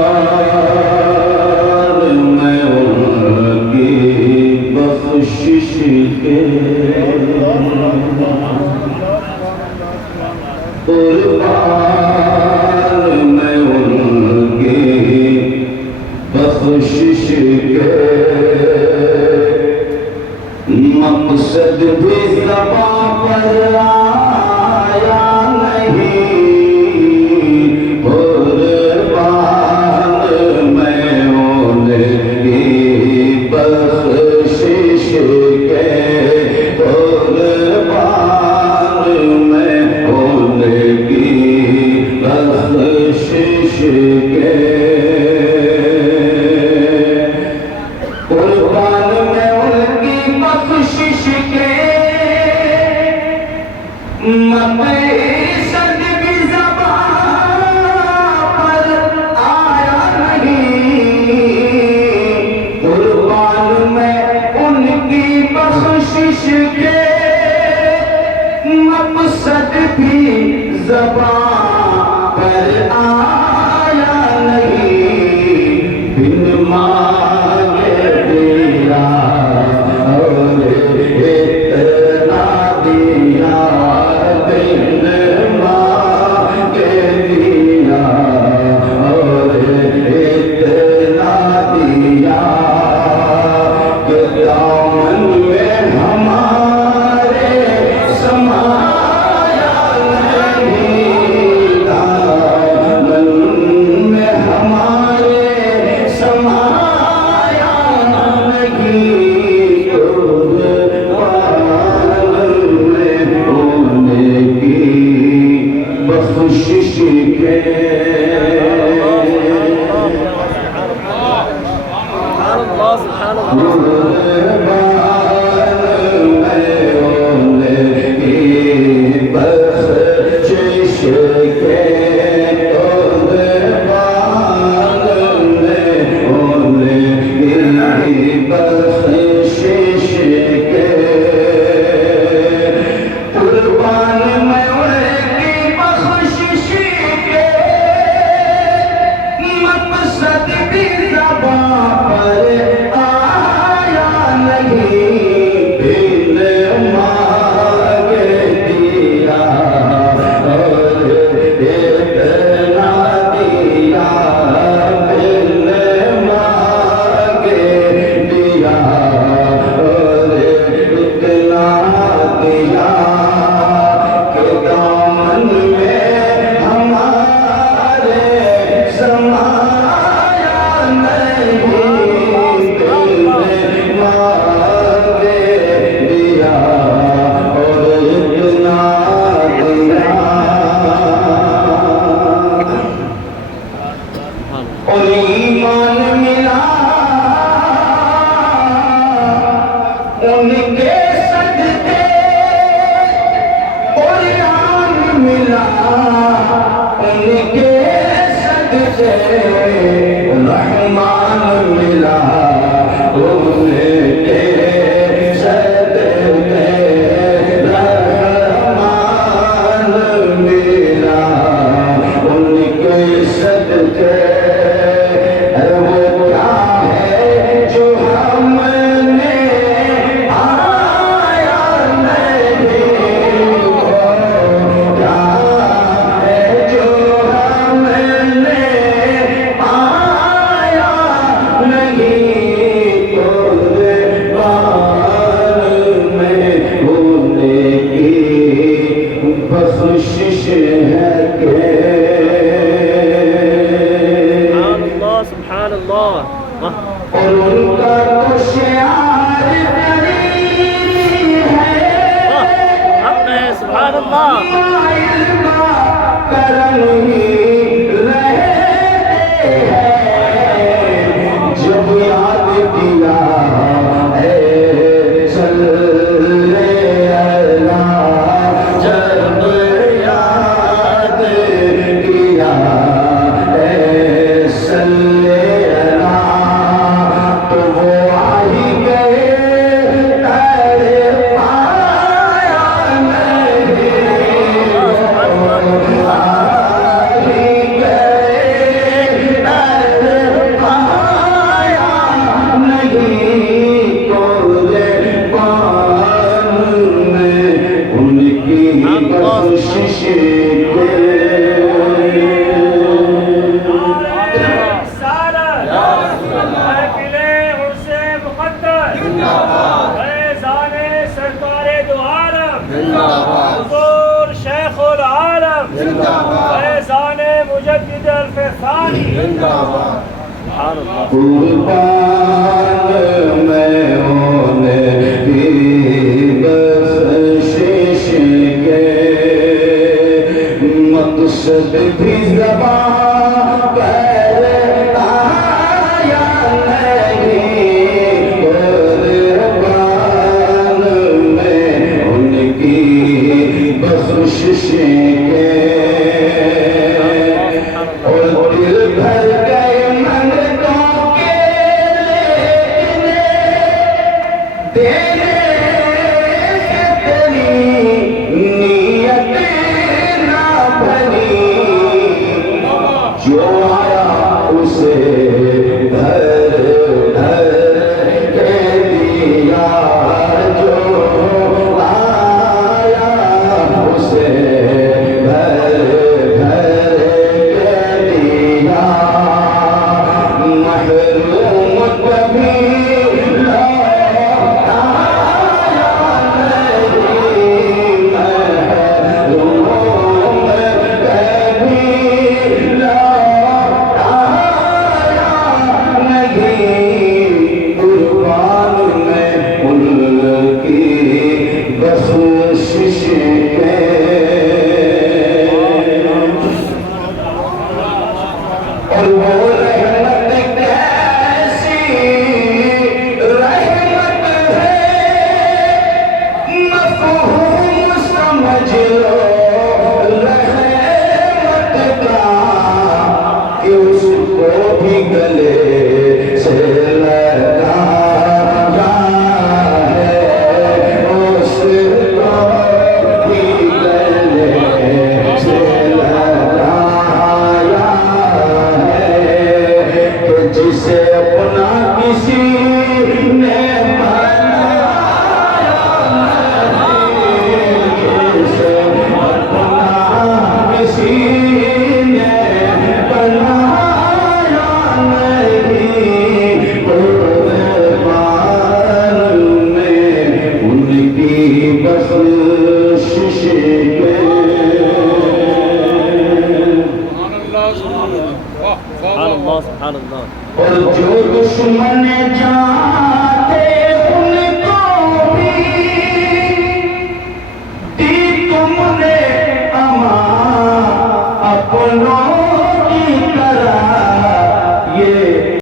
قربان میں ان کی بخشش کے، قربان میں ان کی بخشش کے، مقصد بھی زباں پر آیا نہیں، قربان میں ان کی بخشش کے، قربان میں ان کی بخشش کے، قربان میں ان کی بخشش کے، مقصد بھی زباں پر آیا نہیں، قربان میں ان کی بخشش کے، مقصد بھی زباں پر آیا نہیں، بن مانگے دیا اور اتنا دیا، بن مانگے دیا اور اتنا دیا، کہ دامن میں ہمارے سمایا نہیں، دامن میں ہمارے سمایا نہیں، قربان میں ان کی بخشش کے، اور ایمان ملا ان کے صدقے، قرآن ملا ان کے صدقے، رحمان ملا ان کے صدقے، رحمان ملا ان کے صدقے، بخشش ہے کہ سبحان اللہ، اور ان کا تو شعار قریب ہے، سبحان اللہ، علم کرم ہی رہتے ہیں، جب یاد کیا اے صلی اللہ، جب یاد کیا اے صلی اللہ، تو وہ آئی گئے تڑ پایا نہیں، قربان میں ہونے کی بخشش کے مقصد بھی زبان پر آیا نہیں قربان میں ان کی بخشش کے اور دل بھر گئے منتوں کے دینے سے تیری نیت نہ بنی جو آیا اسے دھر دھر کے دیا جو آیا اسے دھر دھر کے دیا محروم کبھی اور وہ رحمت کیسی رحمت ہے مفہوم سمجھ لو رحمت کا کہ اس کو بھی گلے سے لگا ہے اس کو بھی گلے سے جسے اپنا کسی نے بنایا نہیں جسے اپنا کسی نے بنایا نہیں قربان میں ان کی بخشش کے سبحان اللہ سبحان اللہ اور جو دشمن جان